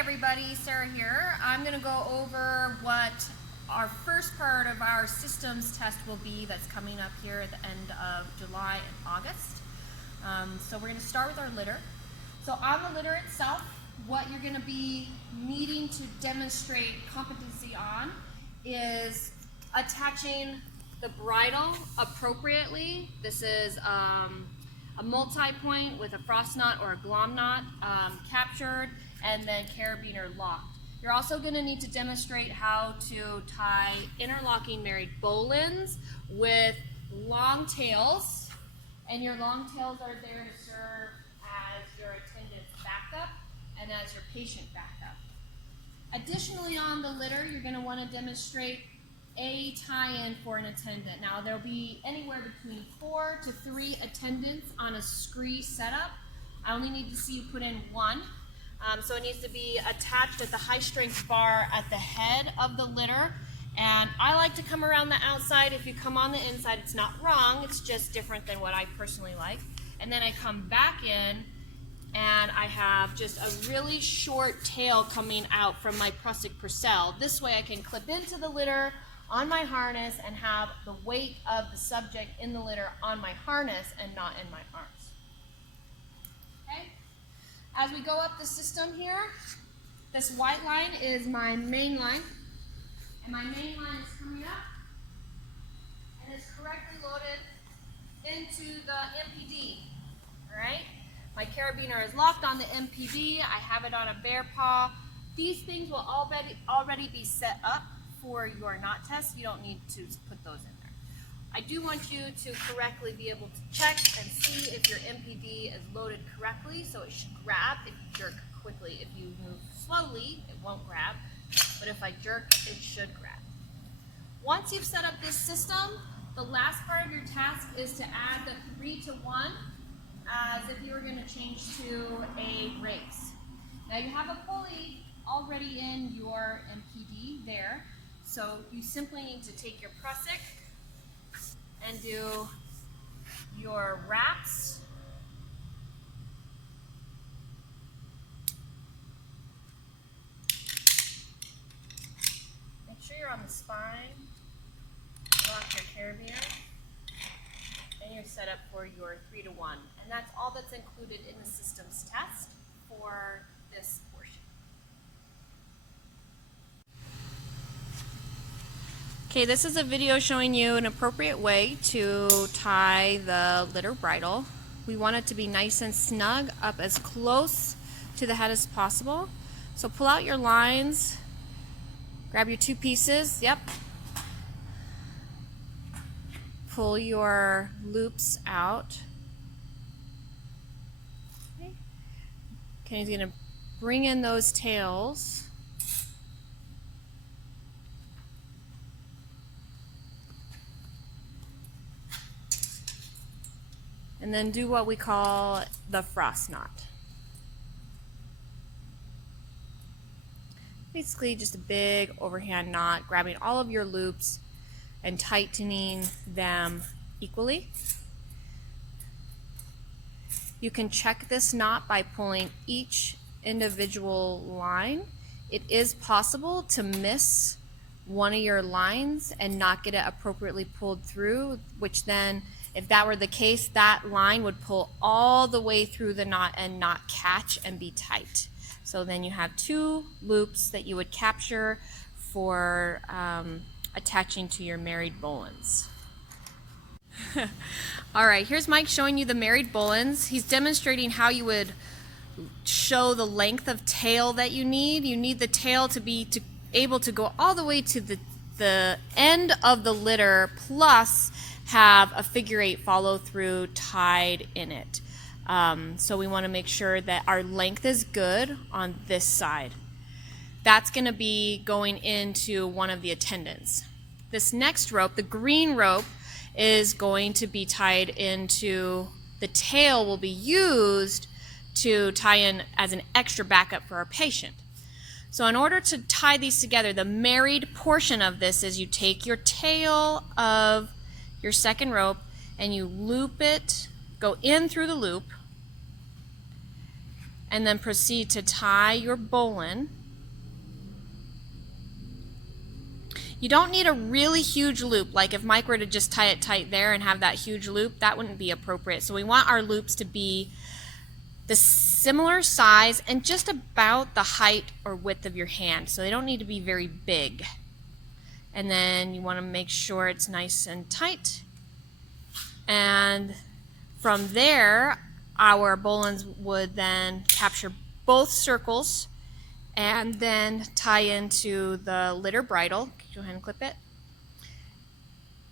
everybody, Sarah here. I'm going to go over what our first part of our systems test will be that's coming up here at the end of July and August. So we're going to start with our litter. So on the litter itself, what you're going to be needing to demonstrate competency on is attaching the bridle appropriately. This is a multi-point with a frost knot or a glom knot captured, and then carabiner locked. You're also going to need to demonstrate how to tie interlocking married bowlines with long tails, and your long tails are there to serve as your attendant's backup and as your patient backup. Additionally, on the litter, you're going to want to demonstrate a tie-in for an attendant. Now, there'll be anywhere between 4 to 3 attendants on a scree setup. I only need to see you put in one. So it needs to be attached at the high-strength bar at the head of the litter. And I like to come around the outside. If you come on the inside, it's not wrong. It's just different than what I personally like. And then I come back in, and I have just a really short tail coming out from my prusik purcell. This way I can clip into the litter on my harness and have the weight of the subject in the litter on my harness and not in my arms. Okay? As we go up the system here, this white line is my main line, and my main line is coming up and is correctly loaded into the MPD. All right? My carabiner is locked on the MPD. I have it on a bear paw. These things will already be set up for your knot test. You don't need to put those in there. I do want you to correctly be able to check and see if your MPD is loaded correctly, so it should grab if you jerk quickly. If you move slowly, it won't grab, but if I jerk, it should grab. Once you've set up this system, the last part of your task is to add the 3 to 1 as if you were going to change to a race. Now you have a pulley already in your MPD there. So you simply need to take your prusik and do your wraps. Make sure you're on the spine. Lock your carabiner. And you're set up for your 3 to 1. And that's all that's included in the systems test for this portion. Okay, this is a video showing you an appropriate way to tie the litter bridle. We want it to be nice and snug up as close to the head as possible. So pull out your lines, grab your 2 pieces, yep. Pull your loops out. Okay, Kenny's going to bring in those tails. And then do what we call the frost knot. Basically just a big overhand knot, grabbing all of your loops and tightening them equally. You can check this knot by pulling each individual line. It is possible to miss one of your lines and not get it appropriately pulled through, which then, if that were the case, that line would pull all the way through the knot and not catch and be tight. So then you have 2 loops that you would capture for attaching to your married bowlines. All right, here's Mike showing you the married bowlines. He's demonstrating how you would show the length of tail that you need. You need the tail to be able to go all the way to the end of the litter, plus have a figure 8 follow through tied in it. So we want to make sure that our length is good on this side. That's going to be going into one of the attendants. This next rope, the green rope, is going to be tied into, the tail will be used to tie in as an extra backup for our patient. So in order to tie these together, the married portion of this is you take your tail of your second rope and you loop it, go in through the loop, and then proceed to tie your bowline. You don't need a really huge loop, like if Mike were to just tie it tight there and have that huge loop, that wouldn't be appropriate. So we want our loops to be the similar size and just about the height or width of your hand. So they don't need to be very big. And then you want to make sure it's nice and tight. And from there, our bowlines would then capture both circles and then tie into the litter bridle. Go ahead and clip it.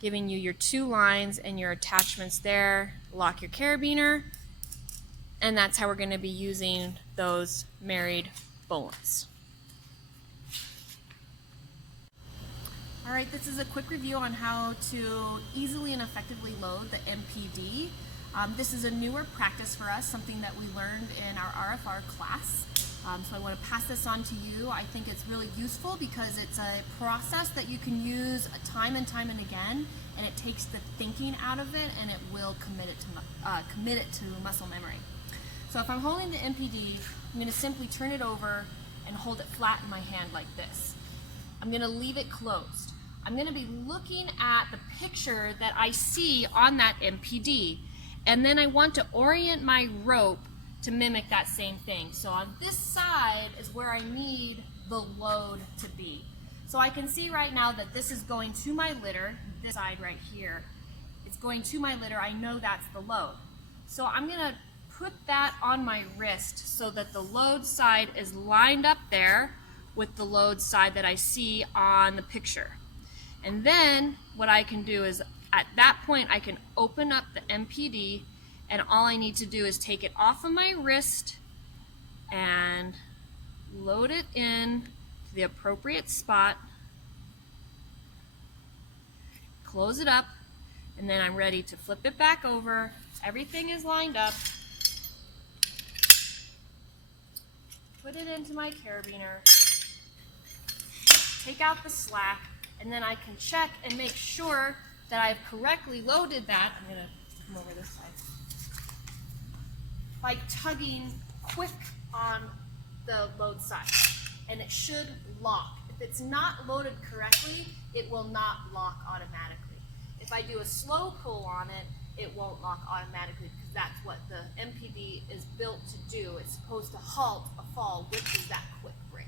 Giving you your 2 lines and your attachments there. Lock your carabiner. And that's how we're going to be using those married bowlines. Alright, this is a quick review on how to easily and effectively load the MPD. This is a newer practice for us, something that we learned in our RFR class. So I want to pass this on to you. I think it's really useful because it's a process that you can use time and time and again, and it takes the thinking out of it and it will commit it to muscle memory. So if I'm holding the MPD, I'm going to simply turn it over and hold it flat in my hand like this. I'm going to leave it closed. I'm going to be looking at the picture that I see on that MPD, and then I want to orient my rope to mimic that same thing. So on this side is where I need the load to be. So I can see right now that this is going to my litter, this side right here. It's going to my litter, I know that's the load. So I'm going to put that on my wrist so that the load side is lined up there with the load side that I see on the picture. And then what I can do is at that point I can open up the MPD, and all I need to do is take it off of my wrist and load it in to the appropriate spot, close it up, and then I'm ready to flip it back over. Everything is lined up. Put it into my carabiner, take out the slack, and then I can check and make sure that I've correctly loaded that. I'm going to come over this side. By tugging quick on the load side, and it should lock. If it's not loaded correctly, it will not lock automatically. If I do a slow pull on it, it won't lock automatically because that's what the MPD is built to do. It's supposed to halt a fall, which is that quick break.